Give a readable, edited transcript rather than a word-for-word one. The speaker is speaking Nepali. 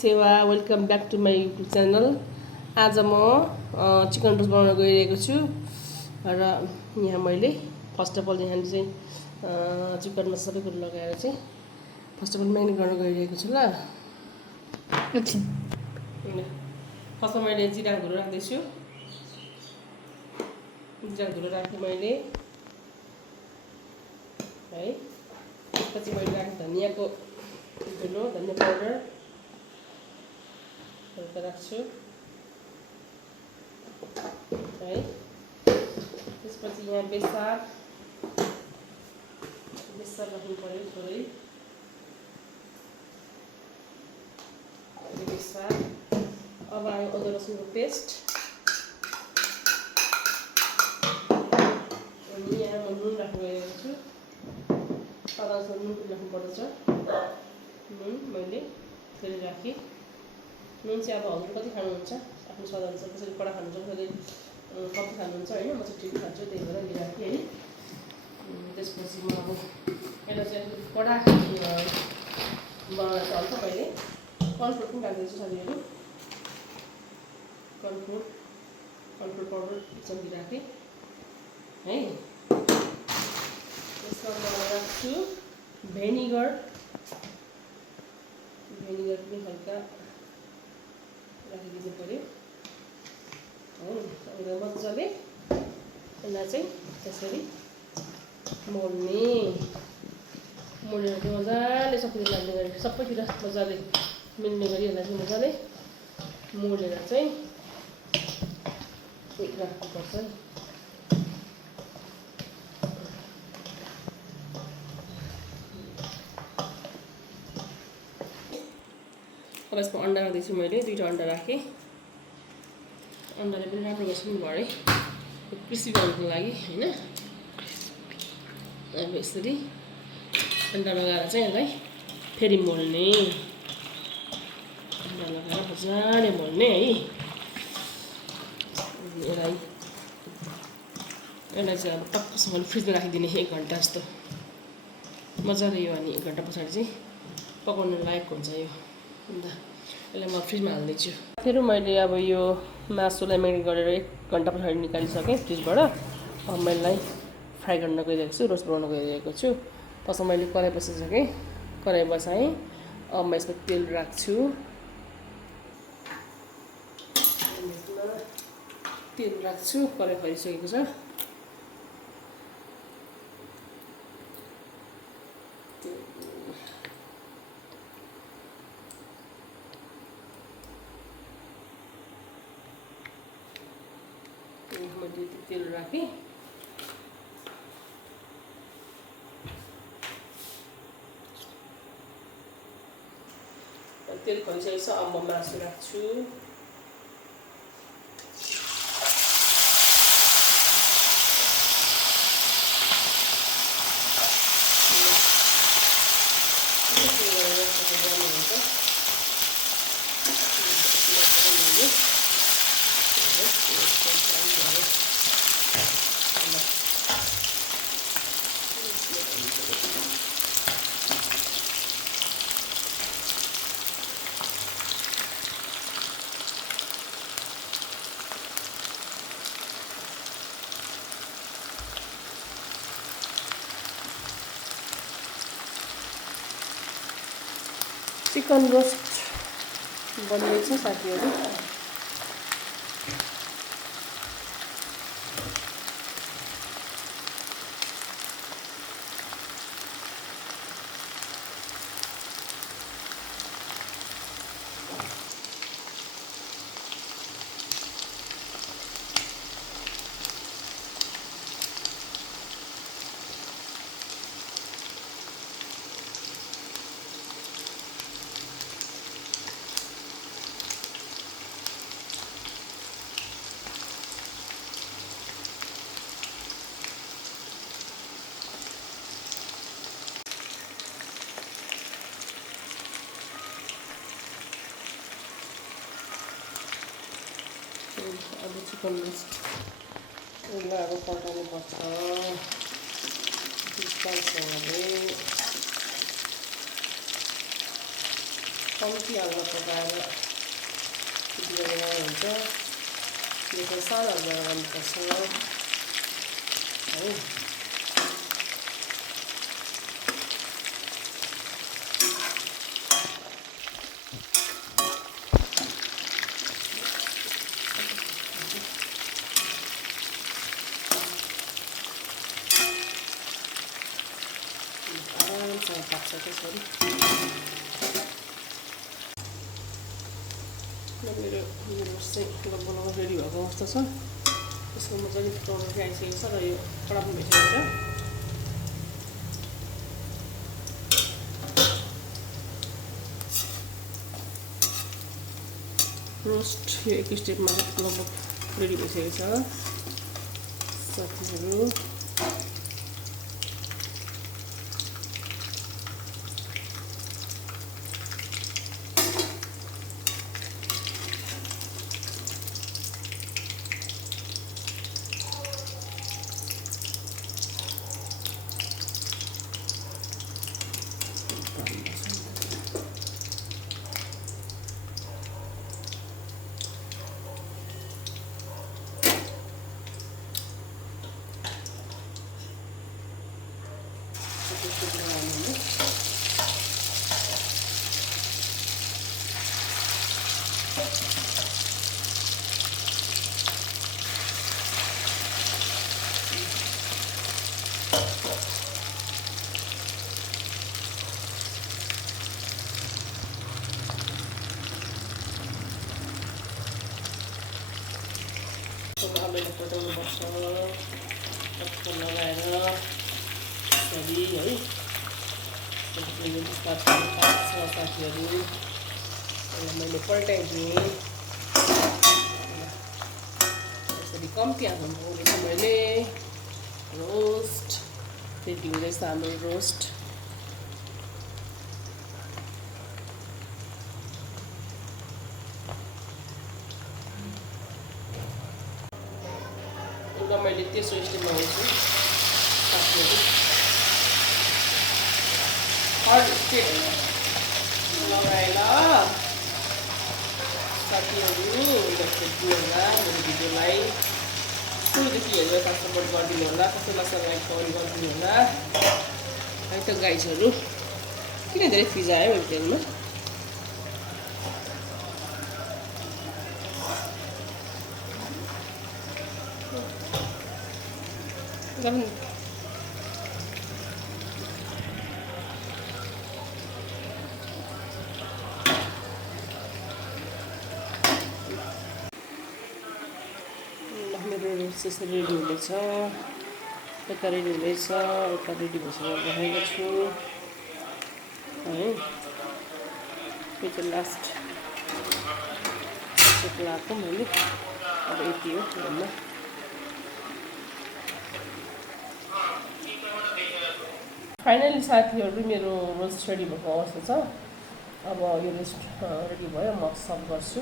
सेवा welcome back to my YouTube channel. आज म चिकन रोस्ट बनाउन गइरहेको छु र यहाँ मैले फर्स्ट अफ अल यहाँ चाहिँ चिकनमा सबै कुरो लगाएर चाहिँ फर्स्ट अफ अल म्यारिनेट गर्न गइरहेको छु। ल फर्स्टमा मैले जिराको धुलो राख्दैछु। जिराको धुलो राखेँ मैले है। त्यसपछि मैले राखेँ धनियाको धुलो, धनिया पाउडर हल्का राख्छु है। त्यसपछि यहाँ बेसार राख्नु पर्यो थोरै। बेसार अब आयो अदुवा लसुनको पेस्ट। अनि यहाँ म नुन राख्नु गइरहेको छु। स्वादअनुसार नुन राख्नु पर्दछ। नुन मैले फेरि राखेँ। नुन चाहिँ अब हजुर कति खानुहुन्छ आफ्नो स्वादअनुसार, कसैले कडा खानुहुन्छ, कसैले कति खानुहुन्छ होइन। म चाहिँ ठिक खान्छु, त्यही भएर नि राखेँ है। त्यसपछि म अब यसलाई चाहिँ कडा बनाउन चाहन्छ। मैले कर्नफ्लोर पनि राख्दैछु साथीहरू। कर्नफ्लोर पाउडर चम्की राखेँ है। त्यसमा म राख्छु भेनिगर पनि हल्का राखिदिनु पऱ्यो है। अन्त मजाले यसलाई चाहिँ त्यसरी मोलेर चाहिँ मजाले सबैतिर लाग्ने गरी, सबैतिर मजाले मिल्ने गरी यसलाई चाहिँ मजाले मोलेर चाहिँ राख्नुपर्छ। अब यसमा अन्डा राख्दैछु मैले। 2टा अन्डा राखेँ। अन्डाले पनि राम्रो गर्छ नि भरे क्रिस्पी बनाउनुको लागि होइन। अब यसरी अन्डा लगाएर चाहिँ यसलाई फेरि मोल्ने। अन्डा लगाएर मजाले मोल्ने है। यसलाई चाहिँ अब टक्कसँगले फ्रिजमा राखिदिने 1 घन्टा जस्तो मजाले। यो अनि 1 घन्टा पछाडि चाहिँ पकाउनु लायक हुन्छ यो। अन्त यसलाई म फ्रिजमा हाल्दैछु। फेरि मैले अब यो मासुलाई म्यारिनेट गरेर 1 घन्टा पछाडि निकालिसकेँ फ्रिजबाट। अब मैले यसलाई फ्राई गर्न गइरहेको छु, रोस्ट बनाउन गइरहेको छु। फर्स्टमा मैले कराई बसाइसकेँ। कराई बसाएँ। अब म यसमा तेल राख्छु। कराई खरिसकेको छ। मैले तेल राखेँ। तेल खरिसकेको छ। अब म मासु राख्छु। चिकन रोस्ट बन्दैछ साथीहरू। अब चिकन रोस्ट यसलाई अब पकाउनुपर्छ बिस्तारसँगले। कम्ती हाल्न पकाएर हुन्छ यो त सानो गर्नुपर्छ है। आरामसँग पाक्छ त्यसरी। मेरो चाहिँ लगभग रेडी भएको अवस्था छ। यसको मजाले फुटाउनु आइसकेको छ र यो कडा पनि भइसकेको छ। रोस्ट यो एक स्टेपमा लगभग रेडी भइसकेको छ साथीहरू। आलुलाई पकाउनुपर्छ लगाएर यसरी है। साथीहरू मैले पल्टाइदिएँ यसरी कम्ती हाल्नु पकाउँदैछु मैले। रोस्ट रेडी हुँदैछ हाम्रो रोस्ट। मैले तेस्रो स्टेपमा हुन्छु साथीहरू। थर्ड स्टेप लगाएर साथीहरू हेर्नु होला मेरो भिडियोलाई सुरुदेखि हेरेर सपोर्ट गरिदिनु होला। कसैलाई लाइक गरिदिनु होला है त गाइजहरू। किन धेरै फिजा आयो भिडियोमा? मेरो रोस्ट चाहिँ रेडी हुँदैछ। यता रेडी हुँदैछ, यता रेडी भइसकेर राखेको छु है। यो चाहिँ लास्ट स्टेप लगाएको मैले। अब यति हो घरमा। फाइनली साथीहरू मेरो रोस्ट रेडी भएको अवस्था छ। अब यो रोस्ट रेडी भयो, म सर्भ गर्छु।